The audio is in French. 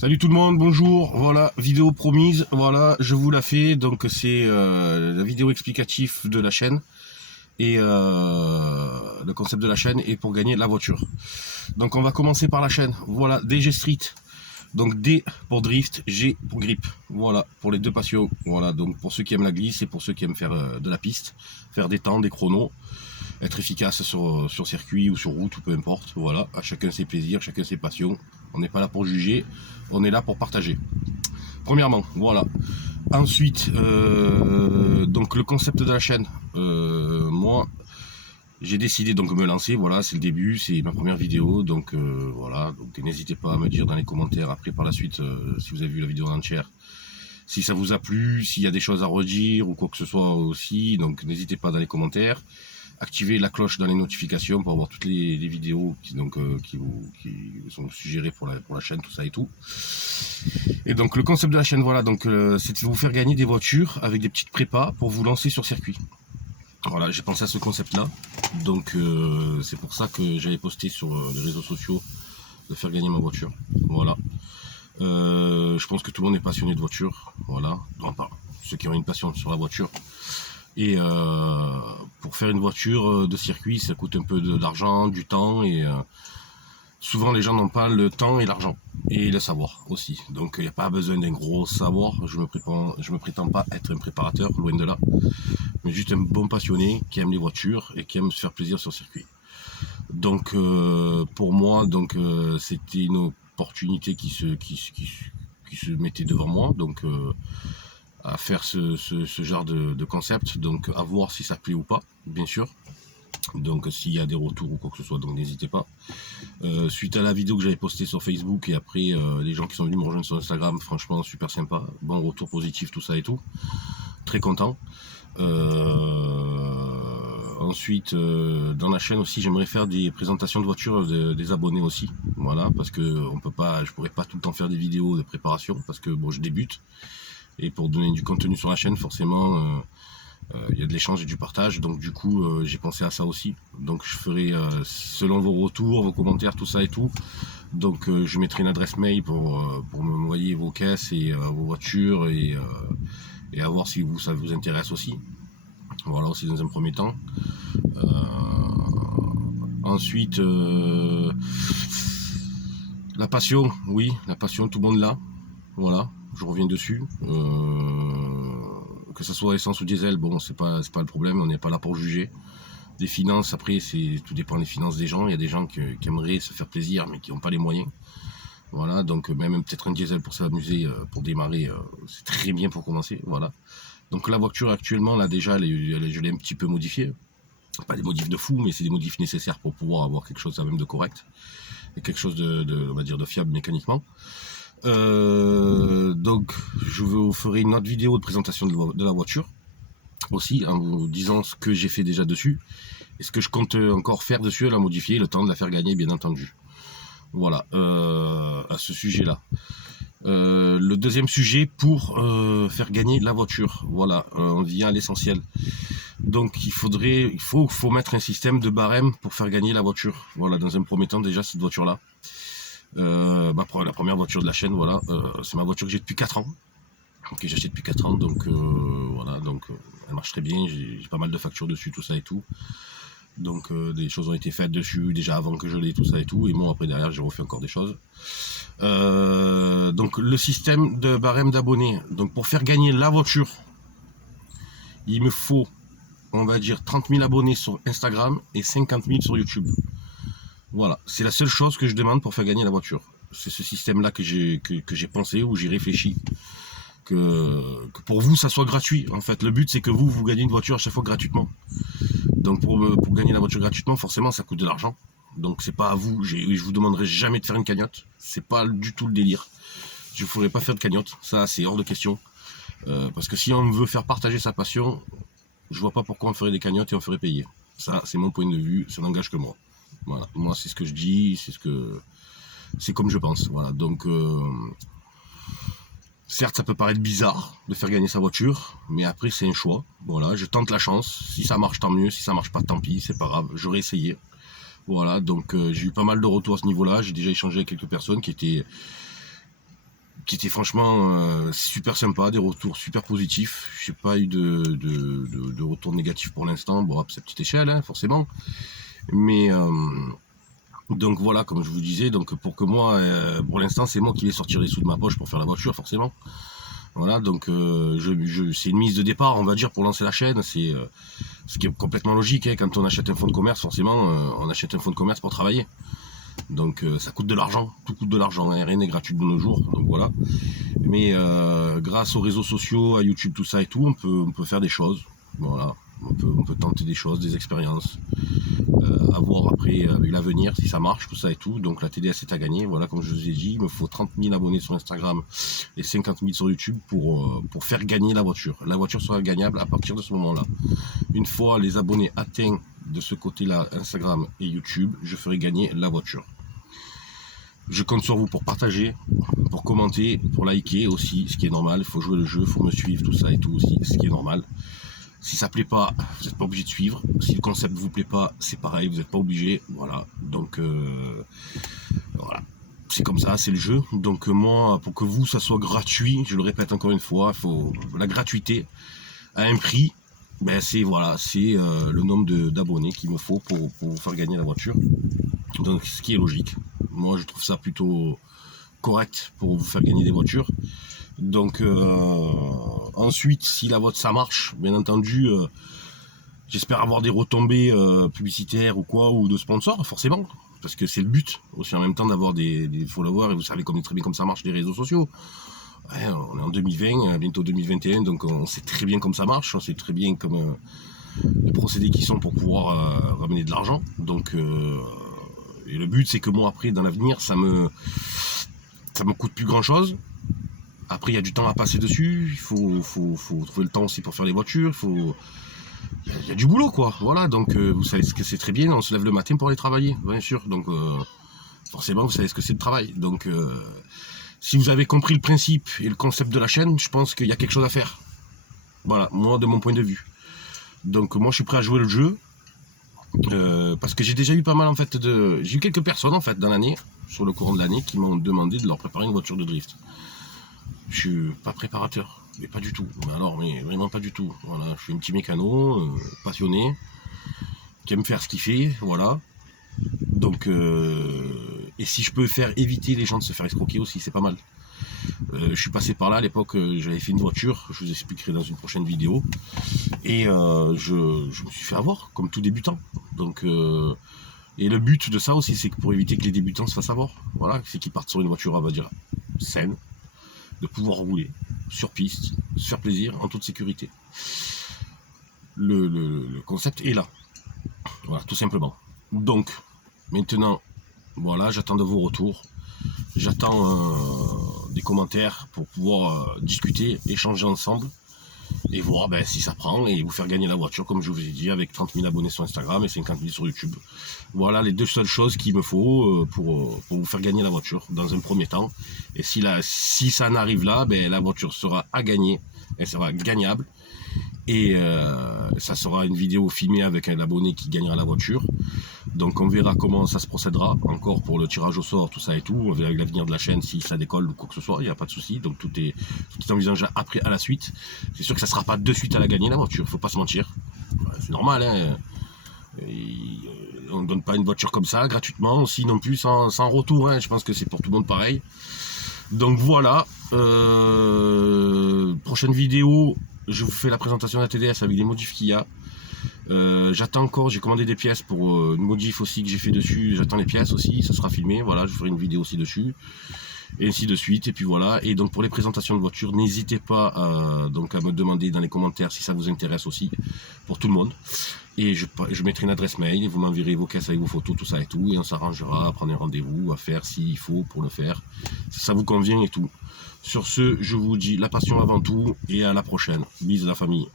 Salut tout le monde, bonjour, voilà, vidéo promise, voilà, je vous la fais, donc c'est la vidéo explicative de la chaîne, et le concept de la chaîne est pour gagner la voiture. Donc on va commencer par la chaîne, voilà, DG Street, donc D pour drift, G pour grip, voilà, pour les deux passions, voilà, donc pour ceux qui aiment la glisse et pour ceux qui aiment faire de la piste, faire des temps, des chronos, être efficace sur circuit ou sur route ou peu importe, voilà, à chacun ses plaisirs, chacun ses passions, on n'est pas là pour juger, on est là pour partager. Premièrement, voilà. Ensuite, donc le concept de la chaîne, moi j'ai décidé donc de me lancer, voilà, c'est le début, c'est ma première vidéo, donc voilà, donc n'hésitez pas à me dire dans les commentaires après par la suite si vous avez vu la vidéo en entière, si ça vous a plu, s'il y a des choses à redire ou quoi que ce soit aussi, donc n'hésitez pas dans les commentaires. Activez la cloche dans les notifications pour avoir toutes les vidéos qui vous sont suggérées pour la chaîne, tout ça et tout. Et donc le concept de la chaîne, voilà, donc c'est de vous faire gagner des voitures avec des petites prépas pour vous lancer sur circuit. Voilà, j'ai pensé à ce concept là, donc c'est pour ça que j'avais posté sur les réseaux sociaux de faire gagner ma voiture. Voilà. Je pense que tout le monde est passionné de voiture, voilà, enfin, ceux qui ont une passion sur la voiture. Et pour faire une voiture de circuit, ça coûte un peu d'argent, du temps, et souvent les gens n'ont pas le temps et l'argent, et le savoir aussi. Donc il n'y a pas besoin d'un gros savoir, je me prétends pas être un préparateur, loin de là, mais juste un bon passionné qui aime les voitures et qui aime se faire plaisir sur circuit. Donc pour moi, donc c'était une opportunité qui se mettait devant moi, donc à faire ce genre de concept, donc à voir si ça plaît ou pas, bien sûr. Donc s'il y a des retours ou quoi que ce soit, donc n'hésitez pas. Suite à la vidéo que j'avais postée sur Facebook et après les gens qui sont venus me rejoindre sur Instagram, franchement super sympa, bon retour positif, tout ça et tout, très content. Ensuite dans la chaîne aussi j'aimerais faire des présentations de voitures des abonnés aussi, voilà, parce que je pourrais pas tout le temps faire des vidéos de préparation parce que bon, je débute. Et pour donner du contenu sur la chaîne, forcément, il y a de l'échange et du partage. Donc du coup, j'ai pensé à ça aussi. Donc je ferai, selon vos retours, vos commentaires, tout ça et tout. Donc je mettrai une adresse mail pour m'envoyer vos caisses et vos voitures et à voir si ça vous intéresse aussi. Voilà, aussi dans un premier temps. Ensuite, la passion, oui, la passion, tout le monde l'a. Voilà. Je reviens dessus, que ce soit essence ou diesel, bon, c'est pas le problème, on n'est pas là pour juger. Les finances, après, tout dépend des finances des gens. Il y a des gens qui aimeraient se faire plaisir, mais qui n'ont pas les moyens. Voilà, donc même peut-être un diesel pour s'amuser, pour démarrer, c'est très bien pour commencer. Voilà. Donc la voiture actuellement, là déjà, je l'ai un petit peu modifiée. Pas des modifs de fou, mais c'est des modifs nécessaires pour pouvoir avoir quelque chose quand même de correct et quelque chose on va dire, de fiable mécaniquement. Donc je vous ferai une autre vidéo de présentation de la voiture aussi, en vous disant ce que j'ai fait déjà dessus et ce que je compte encore faire dessus, la modifier, le temps de la faire gagner bien entendu. Voilà, à ce sujet là. Le deuxième sujet pour faire gagner la voiture, voilà, on vient à l'essentiel. Donc il faut mettre un système de barème pour faire gagner la voiture. Voilà, dans un premier temps déjà cette voiture là. La première voiture de la chaîne, voilà, c'est ma voiture que j'ai depuis 4 ans, que j'ai acheté depuis 4 ans, donc voilà, donc elle marche très bien, j'ai pas mal de factures dessus, tout ça et tout, donc des choses ont été faites dessus déjà avant que je l'ai, tout ça et tout, et bon après derrière j'ai refait encore des choses. Donc le système de barème d'abonnés, donc pour faire gagner la voiture, il me faut, on va dire 30 000 abonnés sur Instagram et 50 000 sur YouTube. Voilà, c'est la seule chose que je demande pour faire gagner la voiture. C'est ce système-là que j'ai pensé, où j'ai réfléchi. Que pour vous, ça soit gratuit. En fait, le but, c'est que vous gagnez une voiture à chaque fois gratuitement. Donc pour gagner la voiture gratuitement, forcément, ça coûte de l'argent. Donc c'est pas à vous, je vous demanderai jamais de faire une cagnotte. C'est pas du tout le délire. Je ne ferai pas faire de cagnotte, ça c'est hors de question. Parce que si on veut faire partager sa passion, je vois pas pourquoi on ferait des cagnottes et on ferait payer. Ça, c'est mon point de vue, ça n'engage que moi. Voilà, moi c'est ce que je dis, c'est comme je pense. Voilà, donc certes ça peut paraître bizarre de faire gagner sa voiture, mais après c'est un choix. Voilà, je tente la chance. Si ça marche tant mieux, si ça marche pas tant pis, c'est pas grave. J'aurais essayé. Voilà, donc j'ai eu pas mal de retours à ce niveau-là. J'ai déjà échangé avec quelques personnes qui étaient qui était franchement super sympa, des retours super positifs. J'ai pas eu de retour négatif pour l'instant, bon à cette petite échelle hein, forcément, mais donc voilà, comme je vous disais, donc pour que moi, pour l'instant c'est moi qui vais sortir les sous de ma poche pour faire la voiture forcément. Voilà, donc c'est une mise de départ, on va dire, pour lancer la chaîne. C'est ce qui est complètement logique, hein. Quand on achète un fonds de commerce, forcément, on achète un fonds de commerce pour travailler. Donc ça coûte de l'argent, tout coûte de l'argent, hein. Rien n'est gratuit de nos jours, donc voilà. Mais grâce aux réseaux sociaux, à YouTube, tout ça et tout, on peut faire des choses. Voilà, on peut tenter des choses, des expériences, à voir après avec l'avenir si ça marche, tout ça et tout. Donc la TDS est à gagner. Voilà, comme je vous ai dit, il me faut 30 000 abonnés sur Instagram et 50 000 sur YouTube pour faire gagner la voiture. La voiture sera gagnable à partir de ce moment-là. Une fois les abonnés atteints de ce côté-là, Instagram et YouTube, je ferai gagner la voiture. Je compte sur vous pour partager, pour commenter, pour liker aussi, ce qui est normal. Il faut jouer le jeu, il faut me suivre, tout ça et tout aussi, ce qui est normal. Si ça plaît pas, vous n'êtes pas obligé de suivre. Si le concept vous plaît pas, c'est pareil, vous n'êtes pas obligé. Voilà, donc voilà, c'est comme ça, c'est le jeu. Donc moi, pour que vous, ça soit gratuit, je le répète encore une fois, il faut la gratuité à un prix. Ben c'est voilà, c'est le nombre d'abonnés qu'il me faut pour vous faire gagner la voiture. Donc ce qui est logique. Moi, je trouve ça plutôt correct pour vous faire gagner des voitures. Donc ensuite, si la vôtre ça marche, bien entendu, j'espère avoir des retombées publicitaires ou quoi, ou de sponsors, forcément, parce que c'est le but aussi en même temps d'avoir des followers, et vous savez très bien comme ça marche les réseaux sociaux. Ouais, on est en 2020, bientôt 2021, donc on sait très bien comme ça marche, on sait très bien comme les procédés qui sont pour pouvoir ramener de l'argent. Donc et le but c'est que moi après dans l'avenir ça me coûte plus grand chose. Après, il y a du temps à passer dessus, il faut trouver le temps aussi pour faire les voitures, il y a du boulot, quoi. Voilà, donc vous savez ce que c'est très bien, on se lève le matin pour aller travailler, bien sûr. Donc, forcément, vous savez ce que c'est le travail. Donc, si vous avez compris le principe et le concept de la chaîne, je pense qu'il y a quelque chose à faire. Voilà, moi, de mon point de vue. Donc, moi, je suis prêt à jouer le jeu. Parce que j'ai déjà eu pas mal, en fait, j'ai eu quelques personnes, en fait, dans l'année, sur le courant de l'année, qui m'ont demandé de leur préparer une voiture de drift. Je suis pas préparateur, mais pas du tout. Mais vraiment pas du tout. Voilà, je suis un petit mécano, passionné, qui aime faire ce qu'il fait, voilà. Donc, et si je peux faire éviter les gens de se faire escroquer aussi, c'est pas mal. Je suis passé par là à l'époque, j'avais fait une voiture, je vous expliquerai dans une prochaine vidéo. Et je me suis fait avoir, comme tout débutant. Donc, et le but de ça aussi, c'est que pour éviter que les débutants se fassent avoir, voilà, c'est qu'ils partent sur une voiture, on va dire, saine, de pouvoir rouler sur piste, se faire plaisir en toute sécurité. Le concept est là. Voilà, tout simplement. Donc, maintenant, voilà, j'attends de vos retours. J'attends des commentaires pour pouvoir discuter, échanger ensemble et voir si ça prend et vous faire gagner la voiture, comme je vous ai dit, avec 30 000 abonnés sur Instagram et 50 000 sur YouTube. Voilà les deux seules choses qu'il me faut pour vous faire gagner la voiture dans un premier temps. Et si ça n'arrive là, la voiture sera à gagner, elle sera gagnable. Et ça sera une vidéo filmée avec un abonné qui gagnera la voiture. Donc on verra comment ça se procédera encore pour le tirage au sort, tout ça et tout. On verra avec l'avenir de la chaîne si ça décolle ou quoi que ce soit, il n'y a pas de souci. Donc tout est envisageable après à la suite. C'est sûr que ça ne sera pas de suite à la gagner la voiture, faut pas se mentir. C'est normal, hein. On ne donne pas une voiture comme ça gratuitement, aussi non plus sans retour, hein. Je pense que c'est pour tout le monde pareil. Donc voilà, prochaine vidéo, je vous fais la présentation de la TDS avec les modifs qu'il y a. J'attends encore, j'ai commandé des pièces pour une modif aussi que j'ai fait dessus, j'attends les pièces aussi, ça sera filmé, voilà, je ferai une vidéo aussi dessus, et ainsi de suite, et puis voilà. Et donc pour les présentations de voitures, n'hésitez pas à me demander dans les commentaires si ça vous intéresse aussi, pour tout le monde, et je mettrai une adresse mail, et vous m'enverrez vos caisses avec vos photos, tout ça et tout, et on s'arrangera à prendre un rendez-vous, à faire s'il faut pour le faire, si ça vous convient et tout. Sur ce, je vous dis la passion avant tout, et à la prochaine. Bisous la famille.